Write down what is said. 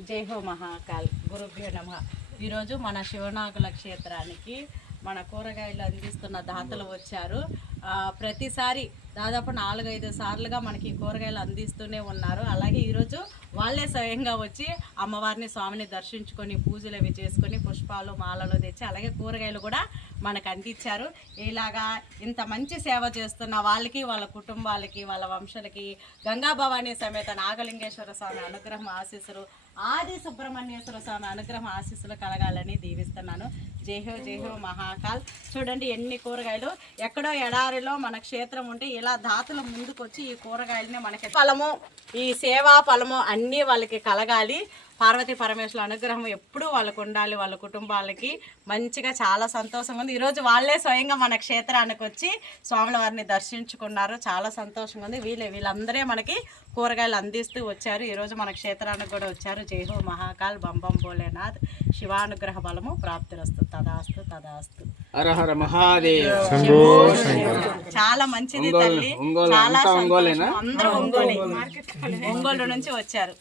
జై హో మహాకాల్. గురుభ్యో నమ. ఈరోజు మన శివనాగుల క్షేత్రానికి మన కూరగాయలు అందిస్తున్న దాతలు వచ్చారు. ఆ, ప్రతిసారి దాదాపు నాలుగైదు సార్లుగా మనకి కూరగాయలు అందిస్తూనే ఉన్నారు. అలాగే ఈరోజు వాళ్ళే స్వయంగా వచ్చి అమ్మవారిని స్వామిని దర్శించుకొని పూజలు అవి చేసుకొని పుష్పాలు మాలలు తెచ్చి అలాగే కూరగాయలు కూడా మనకు అందించారు. ఇలాగా ఇంత మంచి సేవ చేస్తున్న వాళ్ళకి వాళ్ళ కుటుంబాలకి వాళ్ళ వంశాలకి గంగా భవానీ సమేత నాగలింగేశ్వర స్వామి అనుగ్రహం ఆశీస్సులు ఆది సుబ్రహ్మణ్యేశ్వర స్వామి అనుగ్రహం ఆశీస్సులు కలగాలని దీవిస్తున్నాను. జయహో జైహో మహాకాల్. చూడండి ఎన్ని కూరగాయలు. ఎక్కడో ఎడారిలో మన క్షేత్రం ఉంటే ఇలా దాతలు ముందుకొచ్చి ఈ కూరగాయలని మనకి ఫలము ఈ సేవా ఫలము అన్నీ వాళ్ళకి కలగాలి. పార్వతీ పరమేశ్వర అనుగ్రహం ఎప్పుడూ వాళ్ళకు ఉండాలి వాళ్ళ కుటుంబాలకి. మంచిగా చాలా సంతోషంగా ఉంది. ఈరోజు వాళ్ళే స్వయంగా మన క్షేత్రానికి వచ్చి స్వాముల వారిని దర్శించుకున్నారు. చాలా సంతోషంగా ఉంది. వీళ్ళే వీళ్ళందరే మనకి కూరగాయలు అందిస్తూ వచ్చారు. ఈరోజు మన క్షేత్రానికి కూడా వచ్చారు. జైహో మహాకాల్ బంబం భోలేనాథ్. శివానుగ్రహ బలము ప్రాప్తిరస్తు. తదాస్తు తదాస్తు. హర హర మహాదేవ్ చాలా మంచిది తల్లి. చాలా. అందరూ ఒంగోలు. ఒంగోలు నుంచి వచ్చారు.